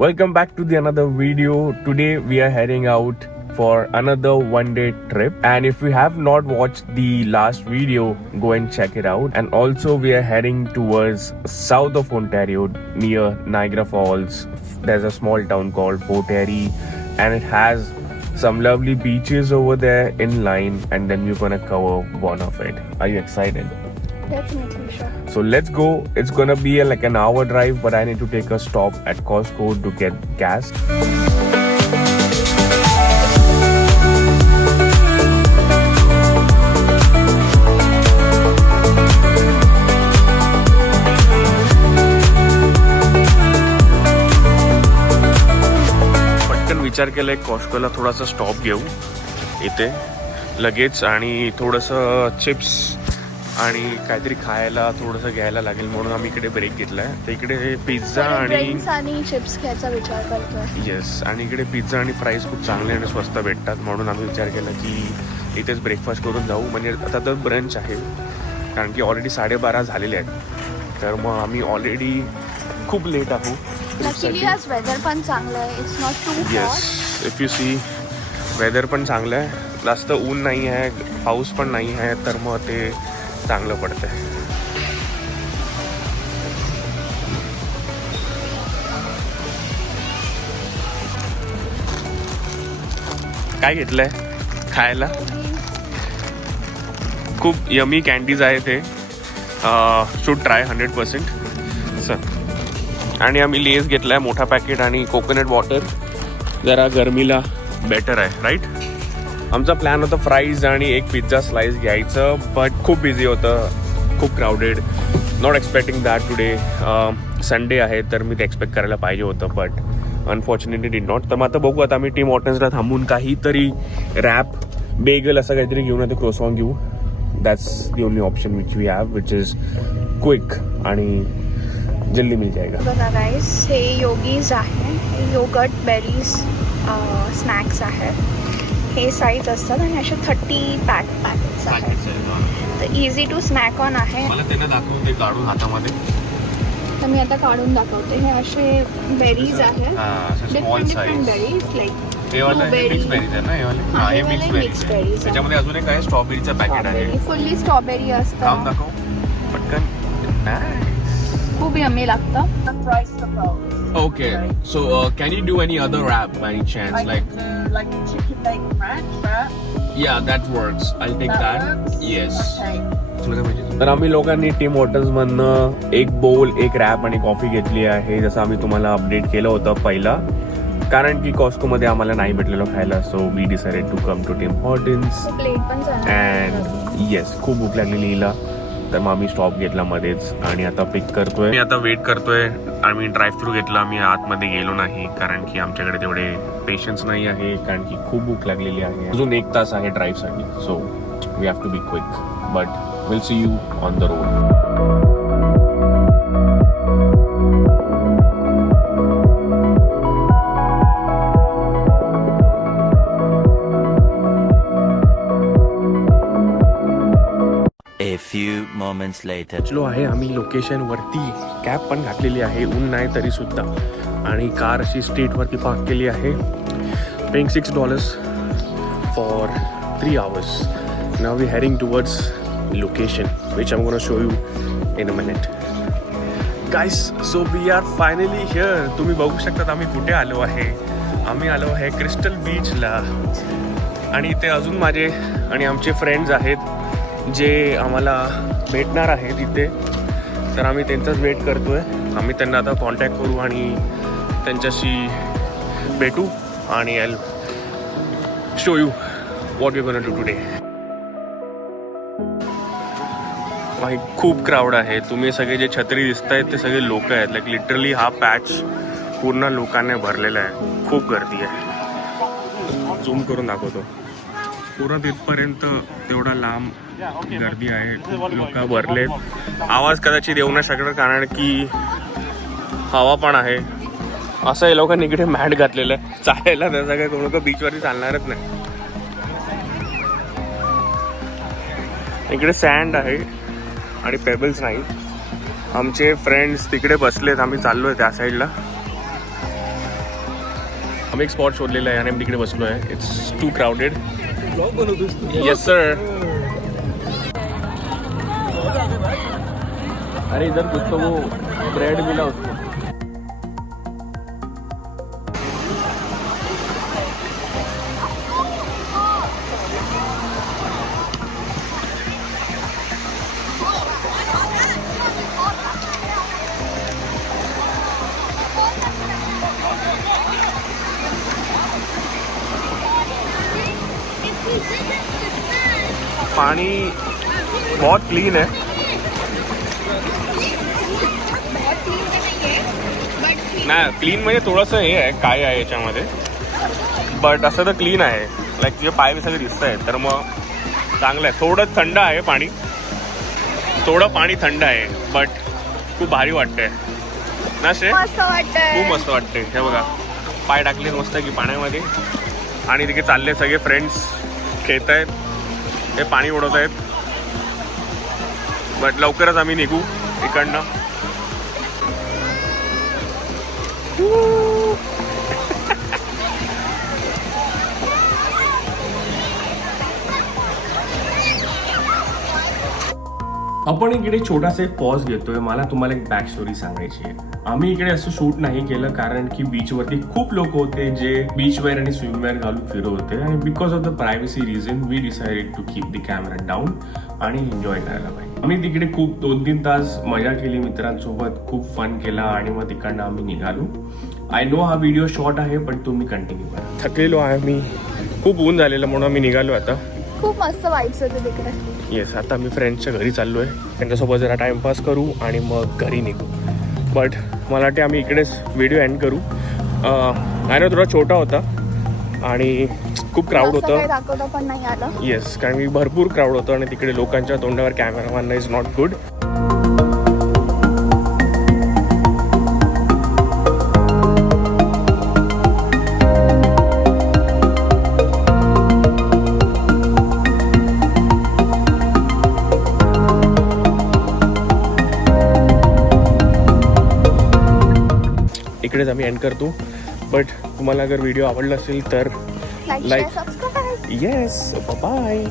Welcome back to the another video. Today we are heading out for another one-day trip, and if you have not watched the last video, go and check it out. And also we are heading towards south of Ontario near Niagara Falls. There's a small town called Fort Erie, and it has some lovely beaches over there in line, and then we're gonna cover one of it. Are you excited? Definitely, sure. So let's go. It's gonna be like an hour drive, but I need to take a stop at Costco to get gas. पटकन विचार केलाय कॉस्कोला थोडासा stop घेऊ इथे लगेच आणि थोडंसं chips आणि काहीतरी खायला थोडंसं घ्यायला लागेल म्हणून आम्ही इकडे ब्रेक घेतलाय. तर इकडे पिझ्झा आणि चिप्स घ्यायचा विचार करतोय. येस, आणि इकडे पिझ्झा आणि फ्राईज खूप चांगले आणि स्वस्त भेटतात म्हणून आम्ही विचार केला की इथेच ब्रेकफास्ट करून जाऊ. म्हणजे आता तर ब्रंच आहे कारण की ऑलरेडी 12:30 झालेले आहेत, तर मग आम्ही ऑलरेडी खूप लेट आहो. ॲक्च्युली आज वेदर पण चांगलं आहे. It's not too hot. Yes, if you see weather पण चांगलं आहे, जास्त ऊन नाही आहे, पाऊस पण नाही आहे, तर मग ते चांगलं पडतंय. काय घेतलंय खायला? खूप यमी कॅन्डीज आहे ते, शुड ट्राय 100%. सर, आणि आम्ही लेस घेतलाय मोठा पॅकेट आणि कोकोनट वॉटर, जरा गरमीला बेटर आहे, राईट? आमचा प्लॅन होता फ्राईज आणि एक पिझ्झा स्लाइस घ्यायचं, बट खूप बिझी होतं, खूप crowded. Not expecting that today. Sunday आहे तर मी ते एक्सपेक्ट करायला पाहिजे होतं, बट अनफॉर्च्युनेटली डिड नॉट. तर मग आता बघू, आता आम्ही टीम हॉर्टन्सला थांबून काहीतरी रॅप बेगल असं काहीतरी घेऊन आता क्रोसॉन घेऊ. That's the only option which we have, which is quick आणि जल्दी मिल जाएगा. बघा गाईस, हे योगीज आहे, हे योगर्ट बेरीज स्नॅक्स आहेत. हे साईज असतात आणि असे 30 पॅकेट्स आहेत. तर इझी टू स्नॅक ऑन आहे. मला त्यांना दाखवून ते काढून हातामध्ये, तर मी आता काढून दाखवते. हे असे बेरीज आहेत, डिफरंट बेरीज, लाईक हे वाला मिक्स बेरीज आहे ना, हे वाले? हां, हे मिक्स बेरीज आहे. त्याच्यामध्ये अजून एक आहे स्ट्रॉबेरीचा पॅकेट आहे. फुल्ली स्ट्रॉबेरी असतं. खाऊन दाखव पटकन. खूप यम्मी लागतं. Okay, so can you do any other wrap by any chance? Like chicken bacon ranch wrap? Yeah, that works. I'll take that. Yes. Okay. तर आम्ही लोकांनी टीम हॉर्टन्स मधनं एक बोल, एक रॅप आणि कॉफी घेतली आहे, जसं आम्ही तुम्हाला अपडेट केलं होतं पहिला, कारण की कॉस्कोमध्ये आम्हाला नाही भेटलेलं खायला. So we decided to come to Tim Hortons. And yes, खूप भूक लागलेली हिला, तर मग आम्ही स्टॉप घेतला मध्येच आणि आता पिक करतोय. मी आता वेट करतोय. आम्ही ड्राईव्ह थ्रू घेतला, आम्ही आतमध्ये गेलो नाही कारण की आमच्याकडे तेवढे पेशन्स नाही आहे, कारण की खूप भूक लागलेली आहे. अजून 1 तास आहे ड्राईव्हसाठी, so we have to be quick, but will see you on the road. A few moments later. पोचलो आहे आम्ही लोकेशन वरती. कॅब पण घातलेली आहे, ऊन नाही तरी सुद्धा, आणि कार अशी स्ट्रीट वरती पार्क केली आहे. Paying $6 for 3 hours. Now we heading towards location which I am gonna show you in a minute. Guys, so we are finally here. तुम्ही बघू शकता आम्ही कुठे आलो आहे. आम्ही आलो आहे क्रिस्टल बीचला, आणि इथे अजून माझे आणि आमचे फ्रेंड्स आहेत जे आम्हाला भेटणार आहेत इथे. तर आम्ही त्यांचाच वेट करतोय. आम्ही त्यांना आता कॉन्टॅक्ट करू आणि त्यांच्याशी भेटू, आणि I show you what we gonna do today. खूप क्राऊड आहे. तुम्ही सगळे जे छत्री दिसत आहेत ते सगळे लोक आहेत. लाईक लिटरली हा पॅच पूर्ण लोकांनी भरलेला आहे. खूप गर्दी आहे. झूम करून दाखवतो. पूर्ण तिथपर्यंत तेवढा लांब गर्दी आहे. खूप लोक भरलेत. आवाज कदाचित येऊ नाही शकणार कारण की हवा पण आहे. असं हे लोकांनी इकडे मॅट घातलेलं आहे चालायला. त्याचा काही कोण लोक बीचवरती चालणारच नाही. इकडे सँड आहे आणि पेबल्स नाही. आमचे फ्रेंड्स तिकडे बसलेत, आम्ही चाललोय त्या साईडला. आम्ही एक स्पॉट शोधलेला आहे आणि आम्ही तिकडे बसलो आहे. It's too crowded. ब्लॉग बनवतोस तू? Yes sir. अरे इधर कुछ तो वो ब्रेड मिला उसको. पानी बहुत क्लीन है. नाही क्लीन म्हणजे थोडंसं हे आहे काय आहे याच्यामध्ये, बट असं तर क्लीन आहे. लाईक तुझे पाय बी सगळे दिसत आहेत तर मग चांगलं आहे. थोडं थंड आहे पाणी, थोडं पाणी थंड आहे, बट खूप भारी वाटतंय ना श्रेय. मस्त वाटतंय. खूप मस्त वाटते. हे बघा पाय टाकले मस्त की पाण्यामध्ये आणि तिथे चालले सगळे फ्रेंड्स खेळत आहेत, ते पाणी उडवत आहेत. बट लवकरच आम्ही निघू इकडनं. आपण इकडे छोटासा एक पॉज घेतोय. मला तुम्हाला एक बॅक स्टोरी सांगायची आहे. आम्ही इकडे असं शूट नाही केलं कारण की बीचवरती खूप लोक होते जे बीचवेअर आणि स्विमवेअर घालून फिरत होते आणि because of the privacy reason we decided to keep the camera down आणि एन्जॉय करायला पाहिजे. आम्ही तिकडे खूप 2-3 तास मजा केली मित्रांसोबत, खूप फन केला आणि मग तिकडनं आम्ही निघालो. आय नो हा व्हिडिओ शॉर्ट आहे पण तुम्ही कंटिन्यू करा. थकलेलो आहे मी, खूप ऊन झालेलं म्हणून आम्ही निघालो आता. खूप मस्त वाईब्स होते तिकडे. येस आता मी फ्रेंड्सच्या घरी चाललो आहे. त्यांच्यासोबत जरा टाइमपास करू आणि मग घरी निघू. बट मला वाटते आम्ही इकडेच व्हिडिओ एंड करू. आहे ना थोडा छोटा होता आणि खूप क्राऊड असं काही होतं. दाखवता पण नाही आलं. येस कारण की भरपूर क्राऊड होतं आणि तिकडे लोकांच्या तोंडावर कॅमेरा मारणं इज नॉट गुड. इकडेच आम्ही एंड करतो. बट तुम्हाला अगर व्हिडिओ आवडला असेल तर like Like. Subscribe. Yes bye.